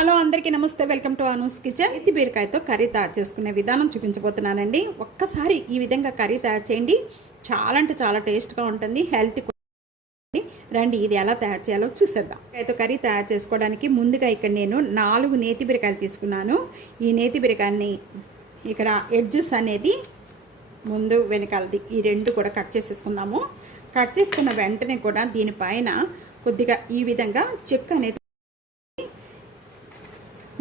Hello అందరికీ నమస్తే. Welcome to Anu's kitchen. ఎత్తి బీరకాయతో కర్రీ తయారు చేసుకునే విధానం చూపించబోతున్నానండి. ఒక్కసారి ఈ విధంగా కర్రీ తయారు చేయండి. చాలా అంటే చాలా టేస్ట్గా ఉంటుంది. హెల్త్ రండి ఇది ఎలా తయారు చేయాలో చూసేద్దాం. అయితే కర్రీ తయారు చేసుకోవడానికి ముందుగా ఇక్కడ నేను 4 నేతి బీరకాయలు తీసుకున్నాను. ఈ నేతి బీరకాయని ఇక్కడ ఎడ్జెస్ అనేది ముందు వెనకాలది ఈ రెండు కూడా కట్ చేసేసుకుందాము. కట్ చేసుకున్న వెంటనే కూడా దీనిపైన కొద్దిగా ఈ విధంగా చెక్క అనేది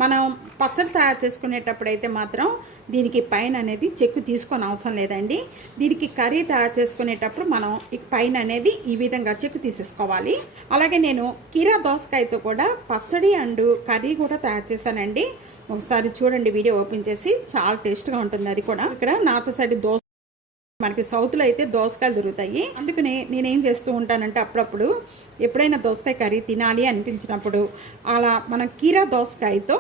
మనం పచ్చడి తయారు చేసుకునేటప్పుడు అయితే మాత్రం దీనికి పైన అనేది చెక్కు తీసుకొని అవసరం లేదండి. దీనికి కర్రీ తయారు చేసుకునేటప్పుడు మనం ఈ పైన అనేది ఈ విధంగా చెక్కు తీసేసుకోవాలి. అలాగే నేను కీరా దోసకాయతో కూడా పచ్చడి అండ్ కర్రీ కూడా తయారు చేశానండి. ఒకసారి చూడండి వీడియో ఓపెన్ చేసి, చాలా టేస్ట్గా ఉంటుంది. అది కూడా ఇక్కడ నార్త్ సైడ్ మనకి సౌత్లో అయితే దోసకాయలు దొరుకుతాయి. అందుకని నేనేం చేస్తూ ఉంటానంటే అప్పుడప్పుడు ఎప్పుడైనా దోసకాయ కర్రీ తినాలి అనిపించినప్పుడు అలా మనం కీరా దోసకాయతో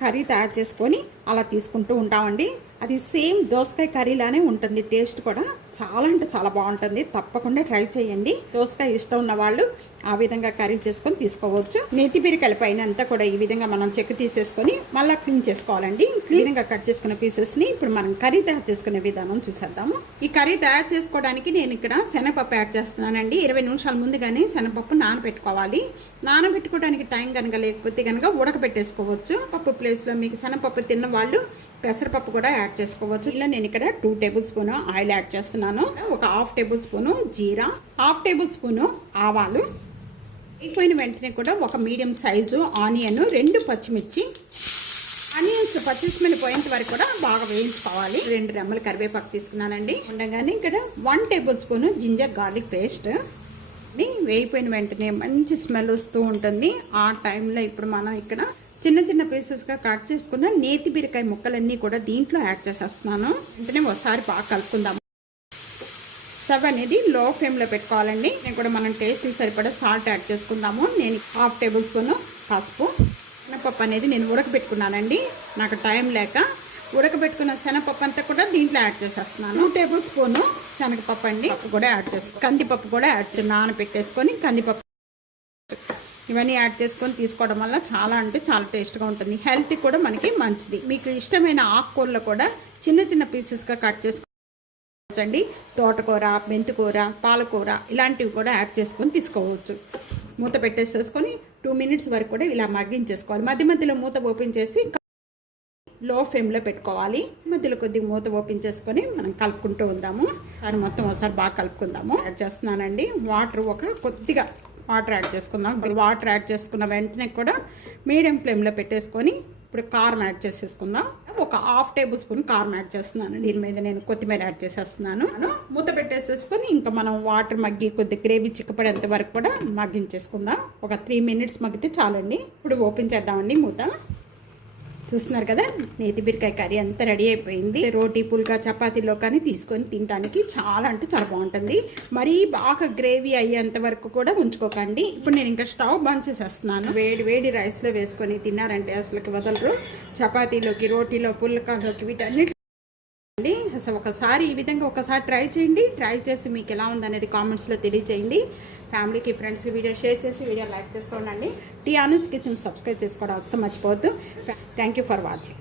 కర్రీ తయారు చేసుకొని అలా తీసుకుంటూ ఉంటామండి. అది సేమ్ దోసకాయ కర్రీలానే ఉంటుంది. టేస్ట్ కూడా చాలా అంటే చాలా బాగుంటుంది. తప్పకుండా ట్రై చేయండి. దోసకాయ ఇష్టం ఉన్న వాళ్ళు ఆ విధంగా కర్రీ చేసుకొని తీసుకోవచ్చు. నేతి బీరకాయల పైన అంతా కూడా ఈ విధంగా మనం చెక్కు తీసేసుకొని మళ్ళీ క్లీన్ చేసుకోవాలండి. ఈ విధంగా కట్ చేసుకున్న పీసెస్ని ఇప్పుడు మనం కర్రీ తయారు చేసుకునే విధానం చూసేద్దాము. ఈ కర్రీ తయారు చేసుకోవడానికి నేను ఇక్కడ శనగపప్పు యాడ్ చేస్తున్నానండి. 20 నిమిషాల ముందుగానే శనగపప్పు నానబెట్టుకోవాలి. నానబెట్టుకోవడానికి టైం కనుక లేకపోతే కనుక ఉడకబెట్టేసుకోవచ్చు. పప్పు ప్లేస్లో మీకు శనగపప్పు తిన్న వాళ్ళు పెసరపప్పు కూడా యాడ్ చేసుకోవచ్చు. ఇలా నేను ఇక్కడ 2 టేబుల్ స్పూన్ ఆయిల్ యాడ్ చేస్తున్నాను. ఒక 1/2 టేబుల్ స్పూను జీరా, 1/2 టేబుల్ స్పూను ఆవాలు. అయిపోయిన వెంటనే కూడా ఒక మీడియం సైజు ఆనియన్, 2 పచ్చిమిర్చి. ఆనియన్స్ పచ్చిమిర్చి పోయేంత వరకు కూడా బాగా వేయించుకోవాలి. 2 రెమ్మల కరివేపాకు తీసుకున్నానండి. ఉండగానే ఇక్కడ 1 tablespoon ginger garlic paste వేయిపోయిన వెంటనే మంచి స్మెల్ వస్తూ ఉంటుంది. ఆ టైంలో ఇప్పుడు మనం ఇక్కడ చిన్న చిన్న పీసెస్గా కట్ చేసుకున్న నేతి బీరకాయ ముక్కలన్నీ కూడా దీంట్లో యాడ్ చేసేస్తున్నాను. వెంటనే ఒకసారి బాగా కలుపుకుందాము. స్టవ్ అనేది లో ఫ్లేమ్లో పెట్టుకోవాలండి. నేను కూడా మనం టేస్ట్కి సరిపడా సాల్ట్ యాడ్ చేసుకుందాము. నేను 1/2 టేబుల్ స్పూను పసుపు. శనగపప్పు అనేది నేను ఉడకబెట్టుకున్నానండి. నాకు టైం లేక ఉడకబెట్టుకున్న శనగపప్పు అంతా కూడా దీంట్లో యాడ్ చేసేస్తున్నాను. 2 టేబుల్ స్పూను శనగపప్పు అండి. పప్పు కూడా యాడ్ చేసుకో, కందిపప్పు కూడా యాడ్ నానబెట్టేసుకొని కందిపప్పు ఇవన్నీ యాడ్ చేసుకొని తీసుకోవడం వల్ల చాలా అంటే చాలా టేస్ట్గా ఉంటుంది. హెల్త్ కూడా మనకి మంచిది. మీకు ఇష్టమైన ఆకుకూరలు కూడా చిన్న చిన్న పీసెస్గా కట్ చేసుకోవచ్చండి. తోటకూర, మెంతికూర, పాలకూర ఇలాంటివి కూడా యాడ్ చేసుకొని తీసుకోవచ్చు. మూత పెట్టేసేసుకొని 2 మినిట్స్ వరకు కూడా ఇలా మగ్గించేసుకోవాలి. మధ్య మధ్యలో మూత ఓపెన్ చేసి లో ఫ్లేమ్లో పెట్టుకోవాలి. మధ్యలో కొద్దిగా మూత ఓపెన్ చేసుకొని మనం కలుపుకుంటూ ఉందాము. దాన్ని మొత్తం ఒకసారి బాగా కలుపుకుందాము. యాడ్ చేస్తున్నానండి. వాటర్ కొద్దిగా వాటర్ యాడ్ చేసుకుందాం. వాటర్ యాడ్ చేసుకున్న వెంటనే కూడా మీడియం ఫ్లేమ్లో పెట్టేసుకొని ఇప్పుడు కారం యాడ్ చేసేసుకుందాం. ఒక 1/2 టేబుల్ స్పూన్ కారం యాడ్ చేస్తున్నాను. దీని మీద నేను కొత్తిమీర యాడ్ చేసేస్తున్నాను. మూత పెట్టేసేసుకొని ఇంకా మనం వాటర్ మగ్గి కొద్ది గ్రేవీ చిక్కపడేంత వరకు కూడా మగ్గించేసుకుందాం. ఒక 3 మినిట్స్ మగ్గితే చాలండి. ఇప్పుడు ఓపెన్ చేద్దామండి మూత. చూస్తున్నారు కదా, నేతి బీరకాయ కర్రీ అంతా రెడీ అయిపోయింది. రోటీ, పుల్కా, చపాతీలో కానీ తీసుకొని తినడానికి చాలా అంటే చాలా బాగుంటుంది. మరీ బాగా గ్రేవీ అయ్యేంత వరకు కూడా ఉంచుకోకండి. ఇప్పుడు నేను ఇంకా స్టవ్ బంద్ చేసేస్తున్నాను. వేడి వేడి రైస్లో వేసుకొని తిన్నారంటే అసలుకి వదలరు. చపాతీలోకి, రోటీలో, పుల్కాలోకి వీటన్నిటి అసలు ఒకసారి ఈ విధంగా ఒకసారి ట్రై చేయండి. ట్రై చేసి మీకు ఎలా ఉందనేది కామెంట్స్లో తెలియచేయండి. ఫ్యామిలీకి, ఫ్రెండ్స్కి వీడియో షేర్ చేసి వీడియో లైక్ చేస్తూ ఉండండి. టీ అనూస్ కిచెన్ సబ్స్క్రైబ్ చేసుకోవడం అస్సలు మర్చిపోవద్దు. Thank you for watching.